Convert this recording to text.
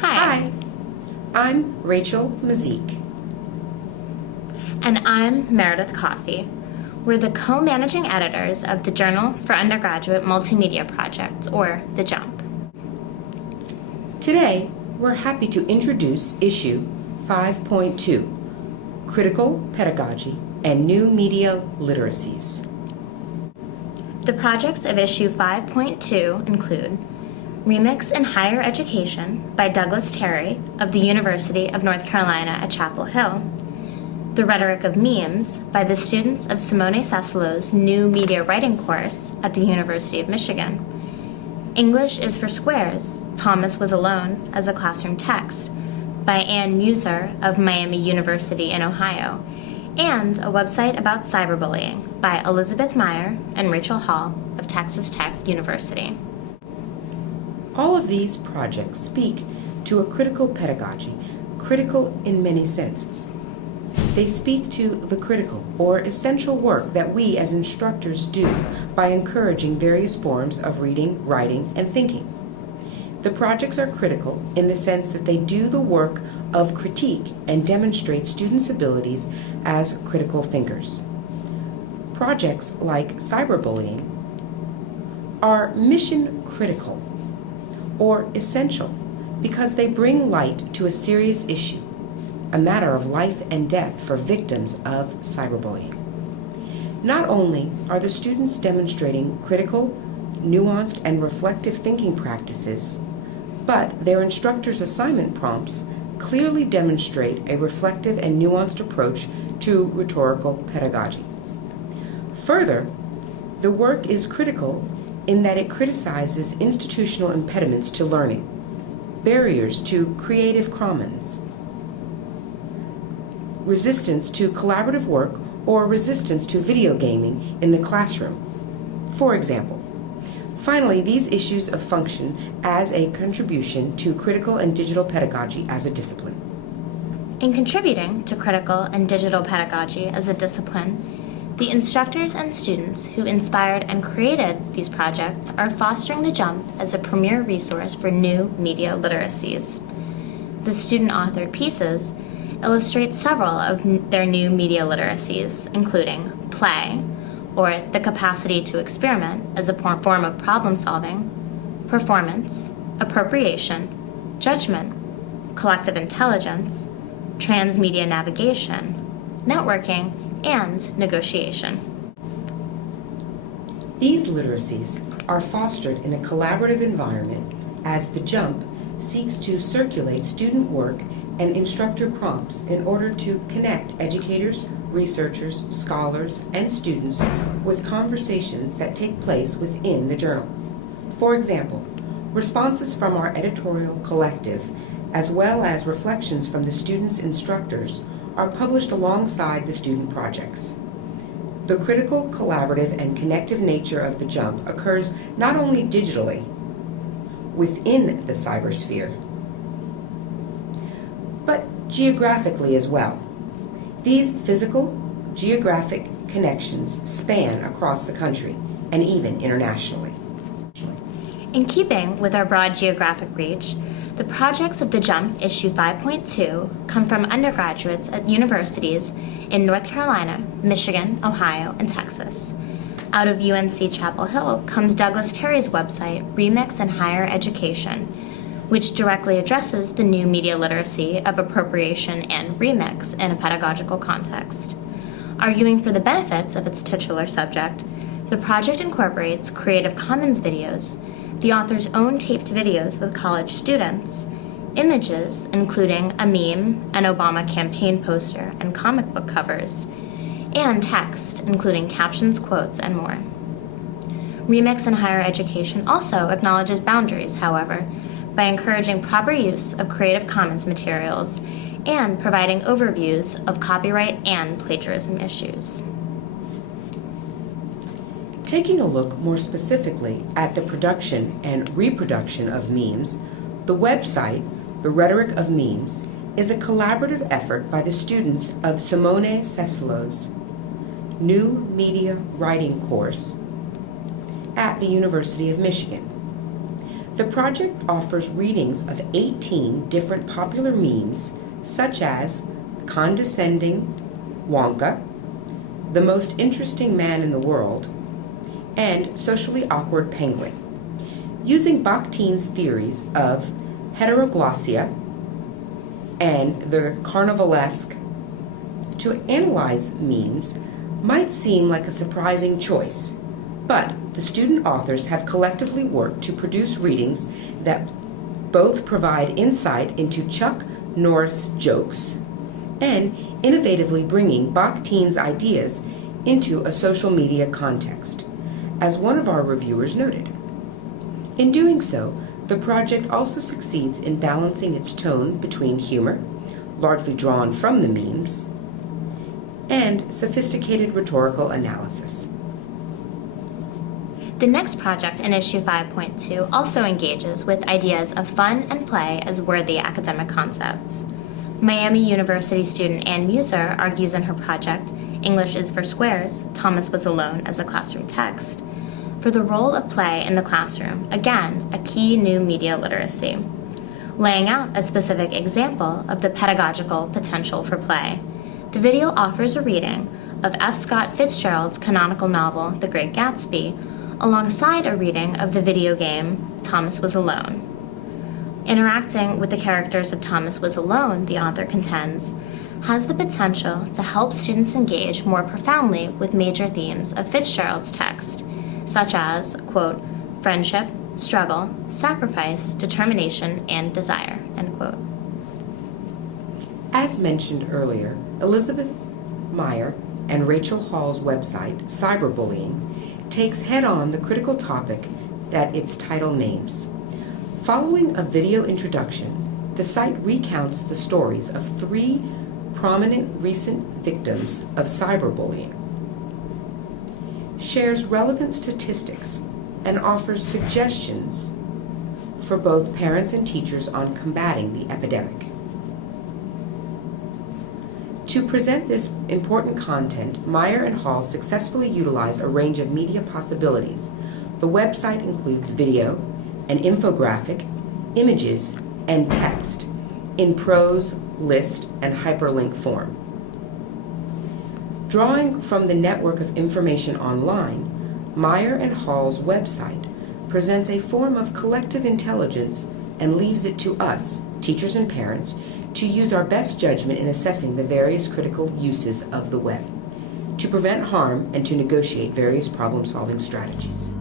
Hi, I'm Rachel Mazik. And I'm Meredith Coffey. We're the co-managing editors of the Journal for Undergraduate Multimedia Projects, or TheJUMP. Today, we're happy to introduce issue 5.2, Critical Pedagogy and New Media Literacies. The projects of issue 5.2 include Remix in Higher Education by Douglas Terry of the University of North Carolina at Chapel Hill, The Rhetoric of Memes by the students of Simone Seslo's new media writing course at the University of Michigan, English is for Squares, Thomas Was Alone as a Classroom Text by Ann Muser of Miami University in Ohio, and a website about cyberbullying by Elizabeth Meyer and Rachel Hall of Texas Tech University. All of these projects speak to a critical pedagogy, critical in many senses. They speak to the critical or essential work that we as instructors do by encouraging various forms of reading, writing, and thinking. The projects are critical in the sense that they do the work of critique and demonstrate students' abilities as critical thinkers. Projects like cyberbullying are mission critical or essential because they bring light to a serious issue, a matter of life and death for victims of cyberbullying. Not only are the students demonstrating critical, nuanced, and reflective thinking practices, but their instructors' assignment prompts clearly demonstrate a reflective and nuanced approach to rhetorical pedagogy. Further, the work is critical in that it criticizes institutional impediments to learning, barriers to creative commons, resistance to collaborative work, or resistance to video gaming in the classroom, for example. Finally, these issues of function as a contribution to critical and digital pedagogy as a discipline. In contributing to critical and digital pedagogy as a discipline, the instructors and students who inspired and created these projects are fostering the JUMP as a premier resource for new media literacies. The student-authored pieces illustrate several of their new media literacies, including play, or the capacity to experiment as a form of problem solving, performance, appropriation, judgment, collective intelligence, transmedia navigation, networking, and negotiation. These literacies are fostered in a collaborative environment as the JUMP seeks to circulate student work and instructor prompts in order to connect educators, researchers, scholars, and students with conversations that take place within the journal. For example, responses from our editorial collective, as well as reflections from the students' instructors, are published alongside the student projects. The critical, collaborative, and connective nature of the JUMP occurs not only digitally, within the cybersphere, but geographically as well. These physical, geographic connections span across the country and even internationally. In keeping with our broad geographic reach, the projects of the JUMP issue 5.2 come from undergraduates at universities in North Carolina, Michigan, Ohio, and Texas. Out of UNC Chapel Hill comes Douglas Terry's website, Remix in Higher Education, which directly addresses the new media literacy of appropriation and remix in a pedagogical context. Arguing for the benefits of its titular subject, the project incorporates Creative Commons videos, the author's own taped videos with college students, images including a meme, an Obama campaign poster, and comic book covers, and text including captions, quotes, and more. Remix in Higher Education also acknowledges boundaries, however, by encouraging proper use of Creative Commons materials and providing overviews of copyright and plagiarism issues. Taking a look more specifically at the production and reproduction of memes, the website, The Rhetoric of Memes, is a collaborative effort by the students of Simone Seslo's new media writing course at the University of Michigan. The project offers readings of 18 different popular memes, such as Condescending Wonka, The Most Interesting Man in the World, and Socially Awkward Penguin, using Bakhtein's theories of heteroglossia and the carnivalesque to analyze memes might seem like a surprising choice, but the student authors have collectively worked to produce readings that both provide insight into Chuck Norris jokes and innovatively bringing Bakhtein's ideas into a social media context, as one of our reviewers noted. In doing so, the project also succeeds in balancing its tone between humor, largely drawn from the memes, and sophisticated rhetorical analysis. The next project in issue 5.2 also engages with ideas of fun and play as worthy academic concepts. Miami University student Ann Muser argues in her project, English is for Squares, Thomas Was Alone as a Classroom Text, for the role of play in the classroom, again, a key new media literacy. Laying out a specific example of the pedagogical potential for play, the video offers a reading of F. Scott Fitzgerald's canonical novel, The Great Gatsby, alongside a reading of the video game, Thomas Was Alone. Interacting with the characters of Thomas Was Alone, the author contends, has the potential to help students engage more profoundly with major themes of Fitzgerald's text, such as, quote, friendship, struggle, sacrifice, determination, and desire, end quote. As mentioned earlier, Elizabeth Meyer and Rachel Hall's website, Cyberbullying, takes head-on the critical topic that its title names. Following a video introduction, the site recounts the stories of 3 prominent recent victims of cyberbullying, shares relevant statistics, and offers suggestions for both parents and teachers on combating the epidemic. To present this important content, Meyer and Hall successfully utilize a range of media possibilities. The website includes video, an infographic, images, and text in prose, list, and hyperlink form. Drawing from the network of information online, Meyer and Hall's website presents a form of collective intelligence and leaves it to us, teachers and parents, to use our best judgment in assessing the various critical uses of the web, to prevent harm and to negotiate various problem-solving strategies.